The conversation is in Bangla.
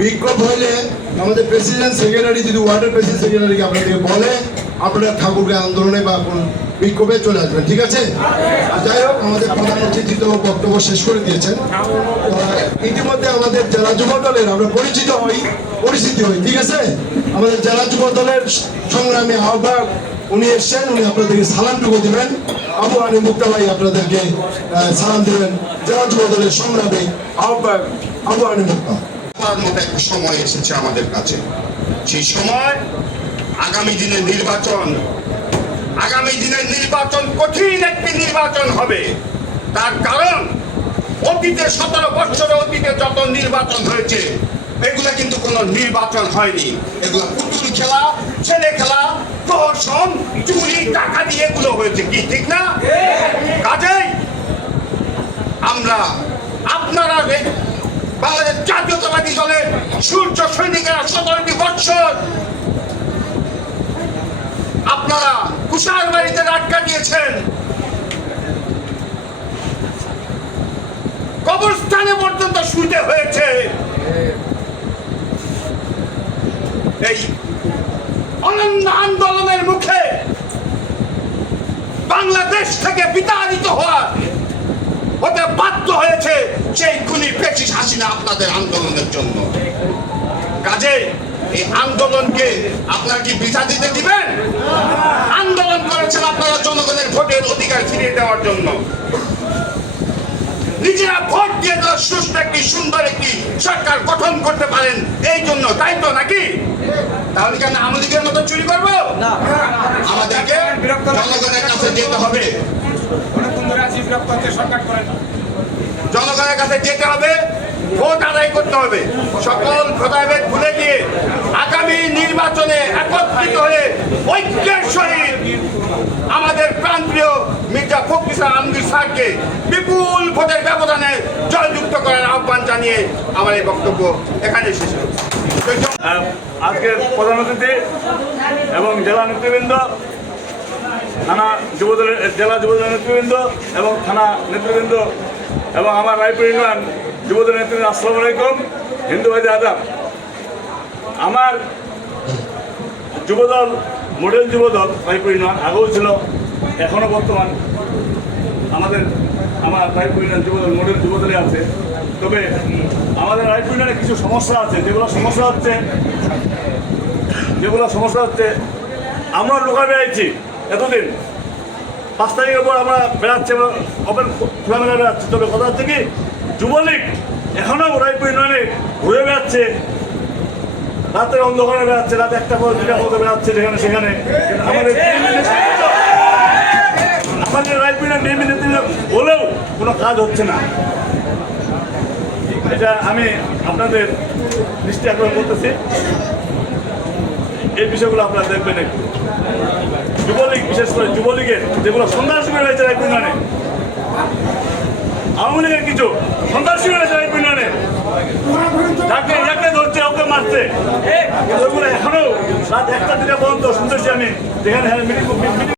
বিক্ষোভ হলে আমাদের প্রেসিডেন্ট সেক্রেটারি যদি ওয়ার্ডের প্রেসিডেন্ট সেক্রেটারিকে আপনাদেরকে বলে, আপনারা ঠাকুরকে আন্দোলনে বা বিক্ষোভে চলে আসবেন, ঠিক আছে? যাই হোক, আমাদের প্রধান অতিথি তো বক্তব্য শেষ করে দিয়েছেন। ইতিমধ্যে আমাদের জেলা যুব দলের আমরা পরিচিত হই, পরিচিতি হই, ঠিক আছে? আমাদের জেলা যুব দলের সংগ্রামী আহ্বায়ক উনি এসছেন, উনি আপনাদেরকে সালামটুকু দিবেন। আবু আলী মুক্তা ভাই আপনাদেরকে সালাম দিবেন, জেলা যুব দলের সংগ্রামী আহ্বায়ক আবু আলী মুক্তা। তার মতো একটা সময় এসেছে আমাদের কাছে। সেই সময় আগামী দিনের নির্বাচন, আগামী দিনের নির্বাচন কঠিন একটি নির্বাচন হবে। তার কারণ, অতীতে সতেরো বছরে অতীতে যত নির্বাচন হয়েছে, এগুলো কিন্তু কোনো নির্বাচন হয়নি। এগুলো পুতুল খেলা, ছেলে খেলা দর্শন চুরি, টাকা দিয়ে এগুলো হয়েছে কি, ঠিক না? কাজেই আমরা আপনারা এই বাংলাদেশ জাতীয়তাবাদী দলের সূর্য সৈনিকেরা সতেরোটি বৎসর আপনারা কুষার বাড়িতে রাত কাটিয়েছেন। কবরস্থানে পর্যন্ত শুইতে হয়েছে। এই অনন্য আন্দোলনের মুখে বাংলাদেশ থেকে বিতাড়িত হওয়া হতে বাধ্য হয়েছে সেই খুনি পেশি হাসিনা আপনাদের আন্দোলনের জন্য। কাজে এই আন্দোলনকে আপনারা কি বিছা দিতে দিবেন? আন্দোলন করেছেন আপনারা জনগণের ভোটের অধিকার ফিরিয়ে দেওয়ার জন্য। নিজেরা ভোট দিয়ে তারা সুস্থ একটি সুন্দর একটি সরকার গঠন করতে পারেন এই জন্য তাই তো নাকি? তাহলে কেন আমাদের মতো চুরি করব? আমাদেরকে জনগণের কাছে যেতে হবে। জনগণের কাছে যেতে হবে ভোট আদায় করতে হবে। সকল ভেদাভেদ ভুলে গিয়ে আগামী নির্বাচনে একত্রিত হয়ে ঐক্যের সহিত আমাদের প্রাণপ্রিয় মির্জা ফখরুল আলমগীর স্যারকে বিপুল ভোটের ব্যবধানে জয়যুক্ত করার আহ্বান জানিয়ে আমার এই বক্তব্য এখানে শেষ আহ, আজকের প্রধান অতিথি এবং জেলা নেতৃবৃন্দ থানা যুবদলের, জেলা যুবদলের নেতৃবৃন্দ এবং থানা নেতৃবৃন্দ এবং আমার রায়পুর ইউনিয়ন যুবদল নেতৃবৃন্দ, আসসালামু আলাইকুম, হিন্দু ভাইদের আদাব। আমার যুবদল, মডেল যুবদল রায়পুর ইউনিয়ন আগেও ছিল, এখনও বর্তমান আমাদের, আমার রায়পুর ইউনিয়ন যুবদল, মডেল যুবদলে আছে। তবে আমাদের রায়পুর ইউনিয়নে কিছু সমস্যা আছে। যেগুলো সমস্যা হচ্ছে, যেগুলো সমস্যা হচ্ছে, আমরা লোকা বেড়াইছি এতদিন পাঁচ তারিখের পর আমরা বেড়াচ্ছি, আমরা খোলামেলা বেড়াচ্ছি। তবে কথা হচ্ছে কি, যুবলীগ এখনও রায়পুর ইউনিয়নে ঘুরে বেড়াচ্ছে। রাতের অন্ধকারে বেড়াচ্ছে, রাত একটা পর দুটা মতো বেড়াচ্ছে যেখানে সেখানে। আমাদের আমাদের নেতৃত্ব বলেও কোনো কাজ হচ্ছে না। এটা আমি আপনাদের দৃষ্টি আকর্ষণ করতেছি। এই বিষয়গুলো আপনারা দেখবেন একটু। যুবলীগ, বিশেষ করে যুবলীগের যেগুলো সন্ত্রাসী রয়েছে রায়পুর ইউনিয়নে। আওয়ামী লীগের কিছু সন্ত্রাসী রয়েছে রায়পুর ইউনিয়নে। যাকে যাকে ধরছে, ওকে মারছে। এখনও রাত একটা দিনে পর্যন্ত শুনতেছি আমি। যেখানে মিটিং